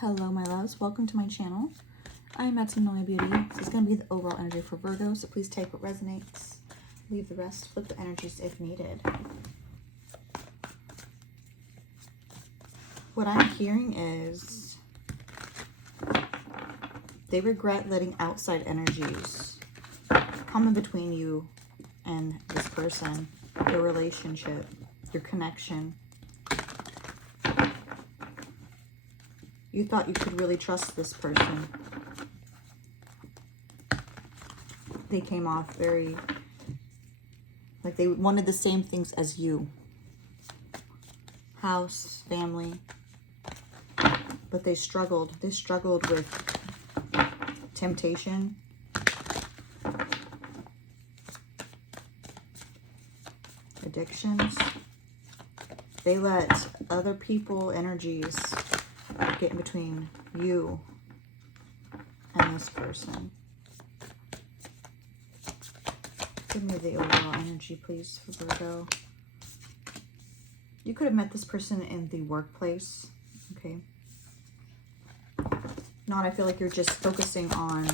Hello, my loves. Welcome to my channel. I am Magnolia Beauty. This is going to be the overall energy for Virgo, so please take what resonates. Leave the rest. Flip the energies if needed. What I'm hearing is they regret letting outside energies come in between you and this person, your relationship, your connection. You thought you could really trust this person. They came off very, like they wanted the same things as you. House, family. But they struggled. They struggled with temptation. Addictions. They let other people energies get in between you and this person. Give me the overall energy, please, for Virgo. You could have met this person in the workplace, okay? Not, I feel like you're just focusing on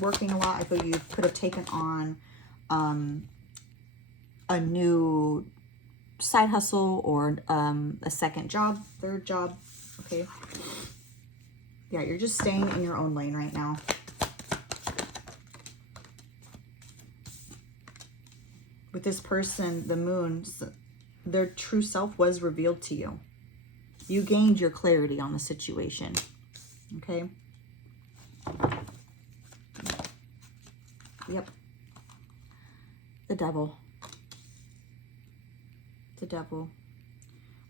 working a lot. I feel you could have taken on a new side hustle or a second job, third job, okay? Yeah, you're just staying in your own lane right now. With this person, the moon, their true self was revealed to you. You gained your clarity on the situation, okay? Yep. The devil. The devil.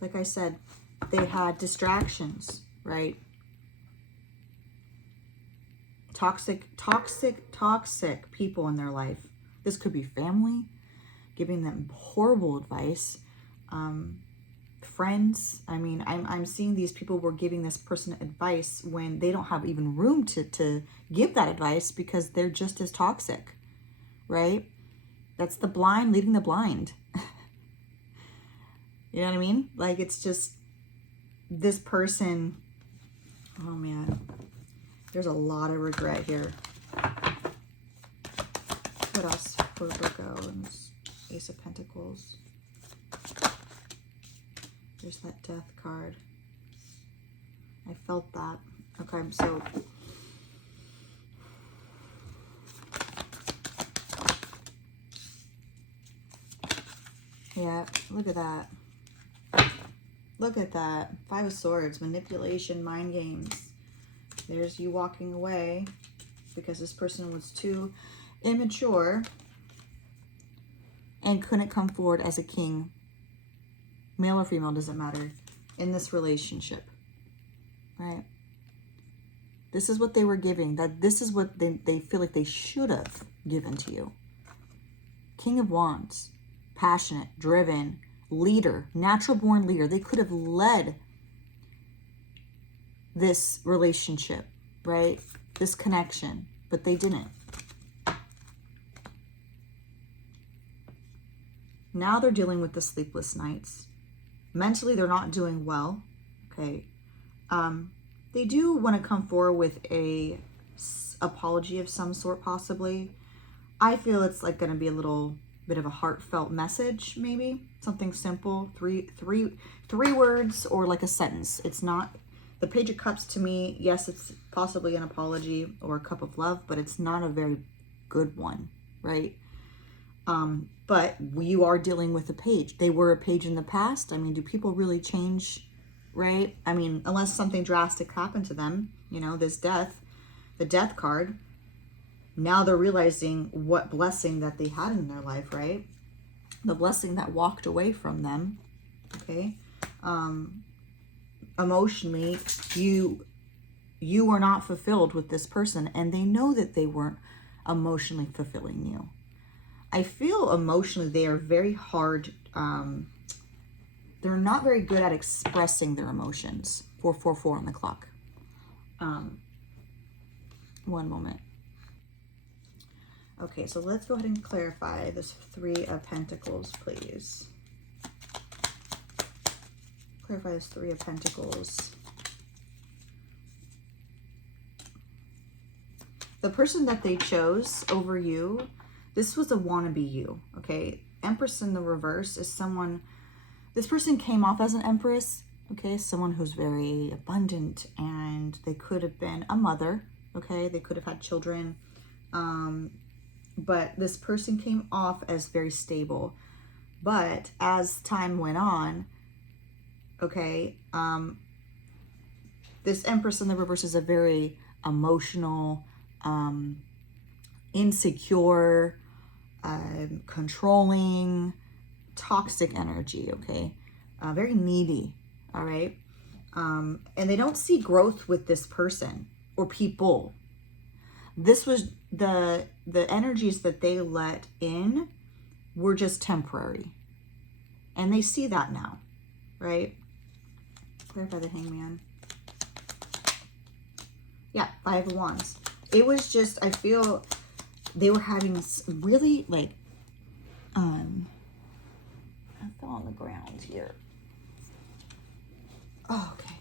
Like I said, they had distractions, right? Toxic people in their life. This could be family, giving them horrible advice. Friends. I mean, I'm seeing these people were giving this person advice when they don't have even room to give that advice because they're just as toxic, right? That's the blind leading the blind. You know what I mean? Like, it's just this person. Oh man, there's a lot of regret here. What else for Virgo? And Ace of Pentacles. There's that Death card. I felt that. Okay, so yeah, look at that. Look at that. Five of Swords, manipulation, mind games. There's you walking away because this person was too immature and couldn't come forward as a king. Male or female, doesn't matter, in this relationship, right? This is what they were giving. This is what they feel like they should have given to you. King of Wands, passionate, driven, leader, natural born leader. They could have led this relationship, right? This connection, but they didn't. Now they're dealing with the sleepless nights. Mentally, they're not doing well, okay? They do want to come forward with a apology of some sort, possibly. I feel it's like going to be a little bit of a heartfelt message, maybe something simple, three words or like a sentence. It's not the Page of Cups to me. Yes, it's possibly an apology or a cup of love, but it's not a very good one, right? But you are dealing with a page. They were a page in the past. I mean, do people really change, right? I mean, unless something drastic happened to them, you know, this death, the Death card. Now they're realizing what blessing that they had in their life, right? The blessing that walked away from them, okay? Emotionally, you were not fulfilled with this person, and they know that they weren't emotionally fulfilling you. I feel emotionally they are very hard. They're not very good at expressing their emotions. 444 on the clock. One moment. Okay, so let's go ahead and clarify this Three of Pentacles, please. Clarify this Three of Pentacles. the person that they chose over you, this was a wannabe you, okay? Empress in the reverse is someone, this person came off as an empress, okay? Someone who's very abundant, and they could have been a mother, okay? They could have had children, but this person came off as very stable. But as time went on, okay, this Empress in the reverse is a very emotional, insecure, controlling, toxic energy, okay? Very needy, all right? And they don't see growth with this person or people. This was the energies that they let in were just temporary. And they see that now, right? Clarify the Hangman. Yeah, Five of Wands. It was just, I feel they were having really like, I fell on the ground here. Oh, okay.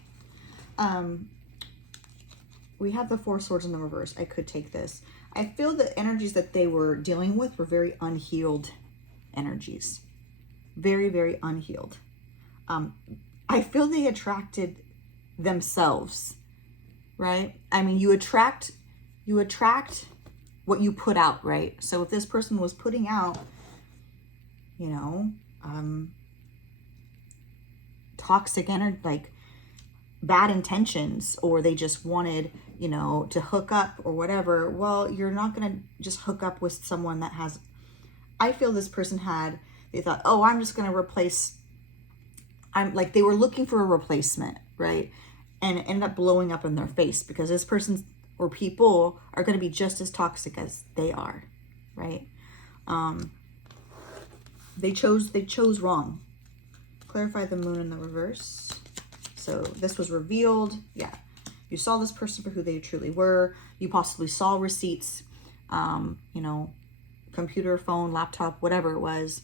We have the Four Swords in the reverse. I could take this. I feel the energies that they were dealing with were very unhealed energies. Very, very unhealed. I feel they attracted themselves, right? I mean, you attract what you put out, right? So if this person was putting out, you know, toxic energy, like bad intentions, or they just wanted, you know, to hook up or whatever, well, you're not going to just hook up with someone that has, I feel this person had, they thought, oh, I'm just going to replace, I'm like, they were looking for a replacement, right? And it ended up blowing up in their face because this person or people are going to be just as toxic as they are, right? They chose wrong. Clarify the Moon in the reverse. So this was revealed. Yeah. You saw this person for who they truly were. You possibly saw receipts, you know, computer, phone, laptop, whatever it was.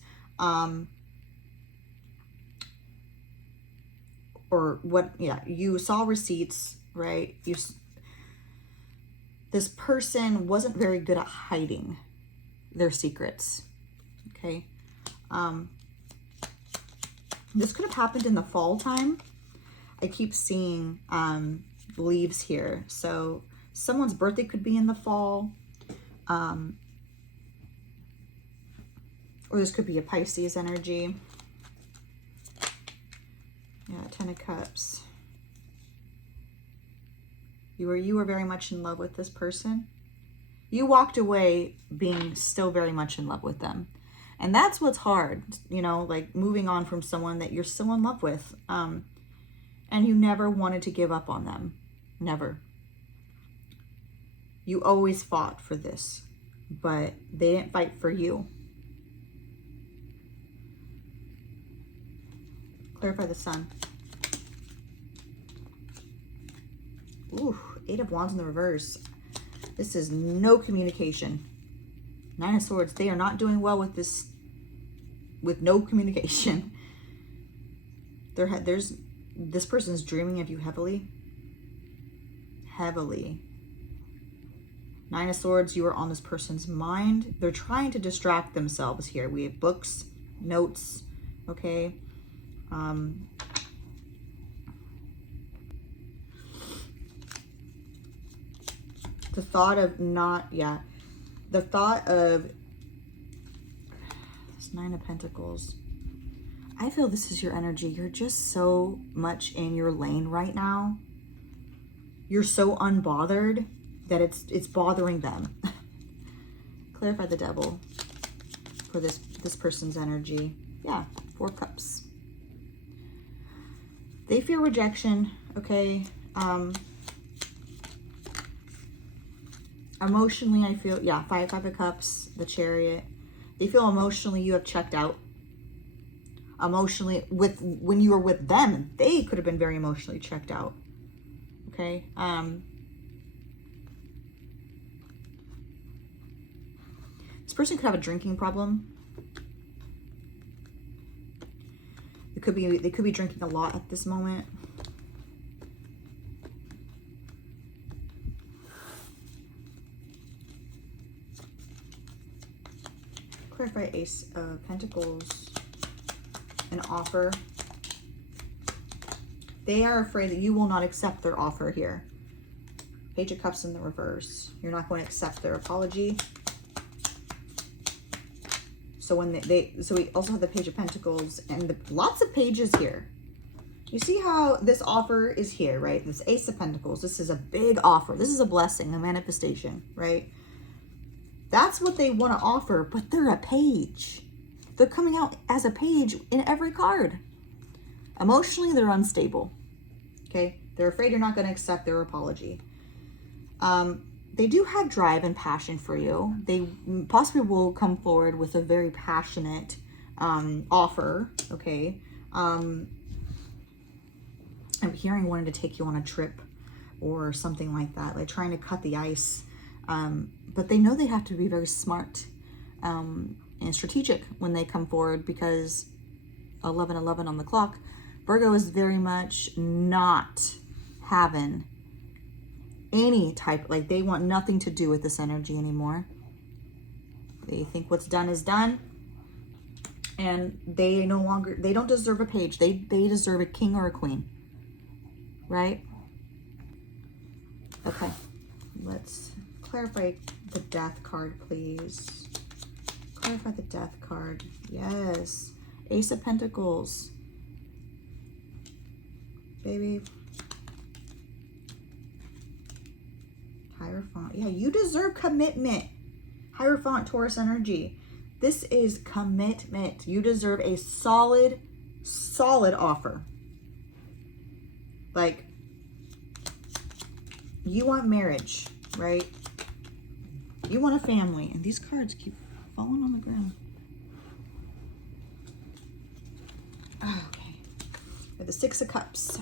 Or what, yeah, you saw receipts, right? This person wasn't very good at hiding their secrets, okay? This could have happened in the fall time. I keep seeing leaves here. So someone's birthday could be in the fall. Or this could be a Pisces energy. Yeah, Ten of Cups. You were very much in love with this person. You walked away being still very much in love with them. And that's what's hard, you know, like moving on from someone that you're still in love with. And you never wanted to give up on them. Never. You always fought for this, but they didn't fight for you. Clarify the Sun. Ooh, Eight of Wands in the reverse. This is no communication. Nine of Swords. They are not doing well with this, with no communication. This person's dreaming of you heavily. Heavily. Nine of Swords, you are on this person's mind. They're trying to distract themselves here. We have books, notes, okay? The thought of the thought of this Nine of Pentacles. I feel this is your energy. You're just so much in your lane right now. You're so unbothered that it's bothering them. Clarify the Devil for this person's energy. Yeah, Four Cups. They fear rejection, okay? Emotionally, I feel, yeah, Five of Cups, the Chariot. They feel emotionally you have checked out. Emotionally, when you were with them, they could have been very emotionally checked out. Okay? This person could have a drinking problem. They could be drinking a lot at this moment. Clarify Ace of Pentacles. An offer. They are afraid that you will not accept their offer here. Page of Cups in the reverse. You're not going to accept their apology. So when so we also have the Page of Pentacles and lots of pages here. You see how this offer is here, right? This Ace of Pentacles. This is a big offer. This is a blessing, a manifestation, right? That's what they want to offer, but they're a page. They're coming out as a page in every card. Emotionally, they're unstable. Okay? They're afraid you're not going to accept their apology. They do have drive and passion for you. They possibly will come forward with a very passionate offer. Okay? I'm hearing wanting to take you on a trip or something like that, like trying to cut the ice. But they know they have to be very smart and strategic when they come forward, because 11:11 on the clock, Virgo is very much not having any type, like they want nothing to do with this energy anymore. They think what's done is done, and they don't deserve a page. They deserve a king or a queen, right? Okay, let's clarify the Death card, please. Clarify the Death card. Yes. Ace of Pentacles. Baby. Hierophant. Yeah, you deserve commitment. Hierophant, Taurus energy. This is commitment. You deserve a solid offer. Like, you want marriage, right? You want a family. And these cards keep falling on the ground. Okay. We have the Six of Cups.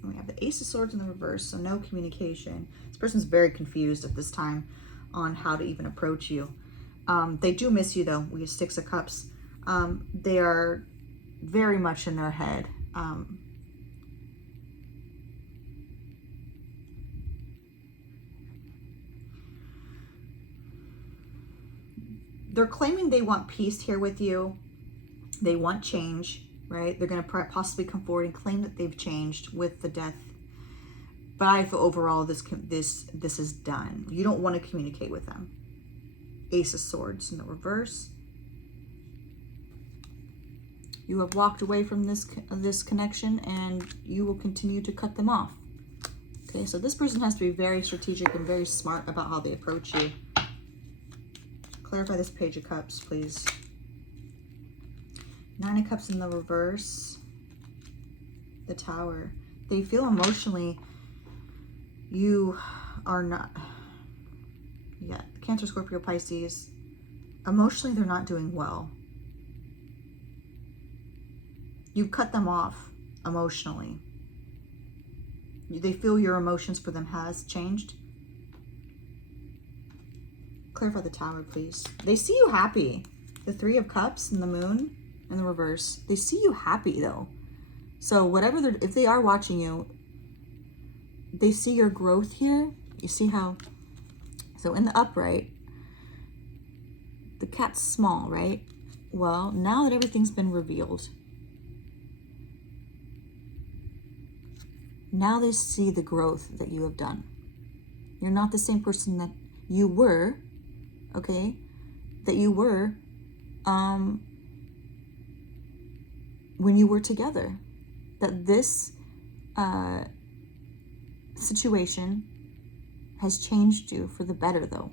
And we have the Ace of Swords in the reverse, so no communication. This person's very confused at this time on how to even approach you. They do miss you, though. We have Six of Cups. They are very much in their head. They're claiming they want peace here with you. They want change, right? They're going to possibly come forward and claim that they've changed with the Death. But I feel overall this is done. You don't want to communicate with them. Ace of Swords in the reverse. You have walked away from this connection, and you will continue to cut them off. Okay, so this person has to be very strategic and very smart about how they approach you. Clarify this Page of Cups, please. Nine of Cups in the reverse. The Tower. They feel emotionally you are not... Yeah, Cancer, Scorpio, Pisces. Emotionally, they're not doing well. You've cut them off emotionally. They feel your emotions for them has changed. Clarify the Tower, please. They see you happy. The Three of Cups and the Moon in the reverse. They see you happy, though. So whatever if they are watching you, they see your growth here. You see how... So in the upright, the cat's small, right? Well, now that everything's been revealed, now they see the growth that you have done. You're not the same person that you were, okay? That you were when you were together. That this situation has changed you for the better, though.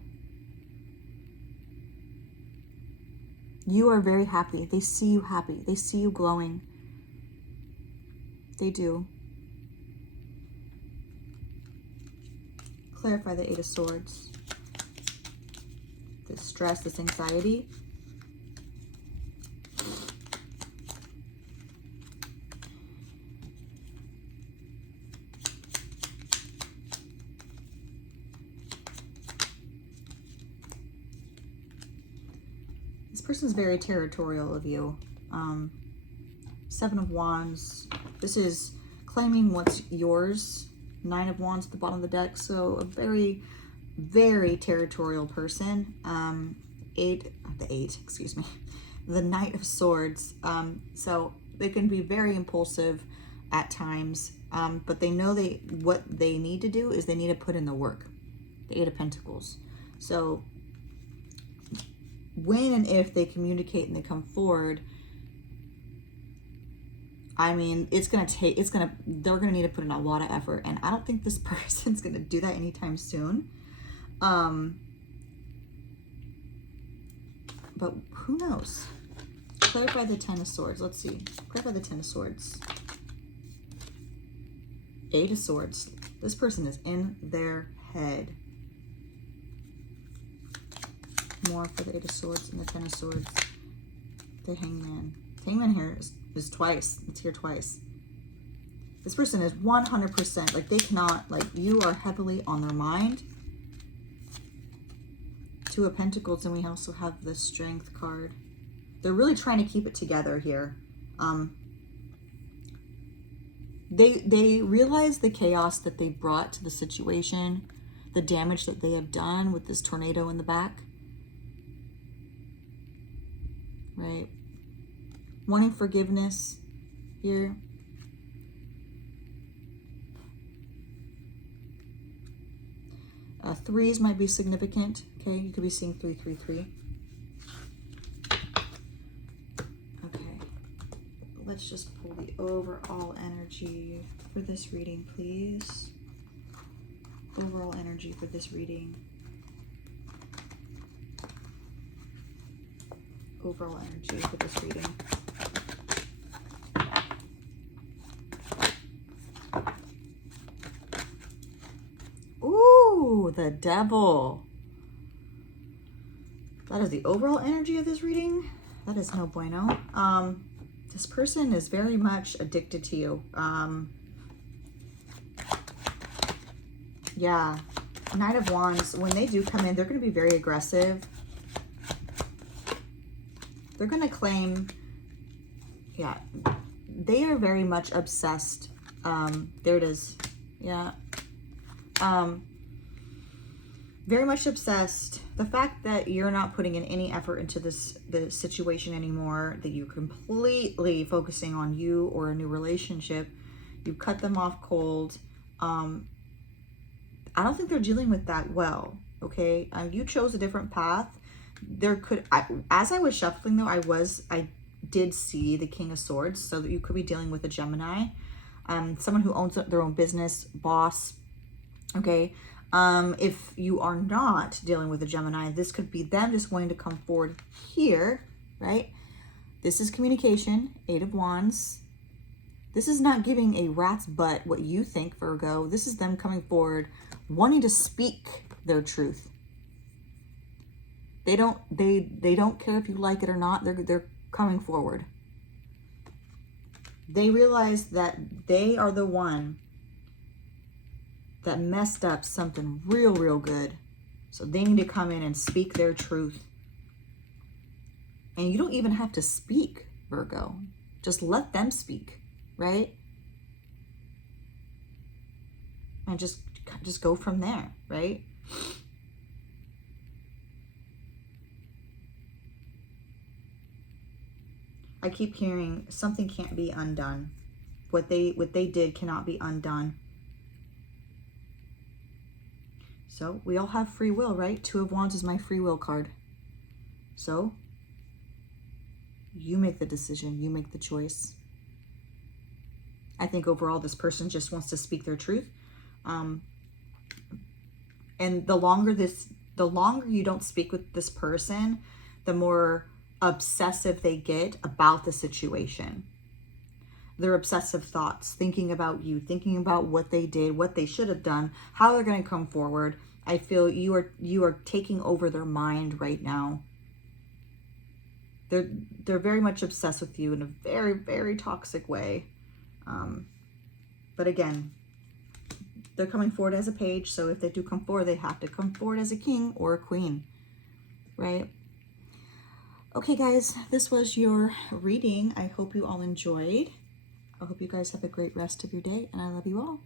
You are very happy. They see you happy. They see you glowing. They do. Clarify the Eight of Swords. This stress, this anxiety. This person's very territorial of you. Seven of Wands. This is claiming what's yours. Nine of Wands at the bottom of the deck. So a very, very territorial person. the Knight of Swords. So they can be very impulsive at times, but they know what they need to do is they need to put in the work. The Eight of Pentacles. So when and if they communicate and they come forward, I mean, they're going to need to put in a lot of effort. And I don't think this person's going to do that anytime soon. But who knows? Clarify the Ten of Swords. Let's see. Clarify the Ten of Swords. Eight of Swords. This person is in their head. More for the Eight of Swords and the Ten of Swords. The Hangman. Hangman here is twice. It's here twice. This person is 100%. Like, they cannot, like, you are heavily on their mind. Two of Pentacles, and we also have the Strength card. They're really trying to keep it together here. They realize the chaos that they brought to the situation, the damage that they have done with this tornado in the back. Right? Wanting forgiveness here. Threes might be significant. Okay, you could be seeing 333. Okay, let's just pull the overall energy for this reading, please. Overall energy for this reading. Overall energy for this reading. Ooh, the Devil. That is the overall energy of this reading. That is no bueno. This person is very much addicted to you. Yeah. Knight of Wands, when they do come in, they're going to be very aggressive. They're going to claim, yeah, they are very much obsessed. There it is. Yeah. Very much obsessed. The fact that you're not putting in any effort into the situation anymore, that you're completely focusing on you or a new relationship, you cut them off cold. I don't think they're dealing with that well. Okay, you chose a different path. As I was shuffling though, I did see the King of Swords, so that you could be dealing with a Gemini, someone who owns their own business, boss. Okay. If you are not dealing with a Gemini, this could be them just wanting to come forward here, right? This is communication, Eight of Wands. This is not giving a rat's butt what you think, Virgo. This is them coming forward, wanting to speak their truth. They don't care if you like it or not. They're coming forward. They realize that they are the one that messed up something real good. So they need to come in and speak their truth. And you don't even have to speak, Virgo. Just let them speak, right? And just go from there, right? I keep hearing something can't be undone. What they did cannot be undone. So we all have free will, right? Two of Wands is my free will card. So you make the decision, you make the choice. I think overall this person just wants to speak their truth. And the longer you don't speak with this person, the more obsessive they get about the situation. Their obsessive thoughts, thinking about you, thinking about what they did, what they should have done, how they're going to come forward. I feel you are taking over their mind right now. They're very much obsessed with you in a very, very toxic way. But again, they're coming forward as a page. So if they do come forward, they have to come forward as a king or a queen, right? Okay, guys, this was your reading. I hope you all enjoyed. I hope you guys have a great rest of your day, and I love you all.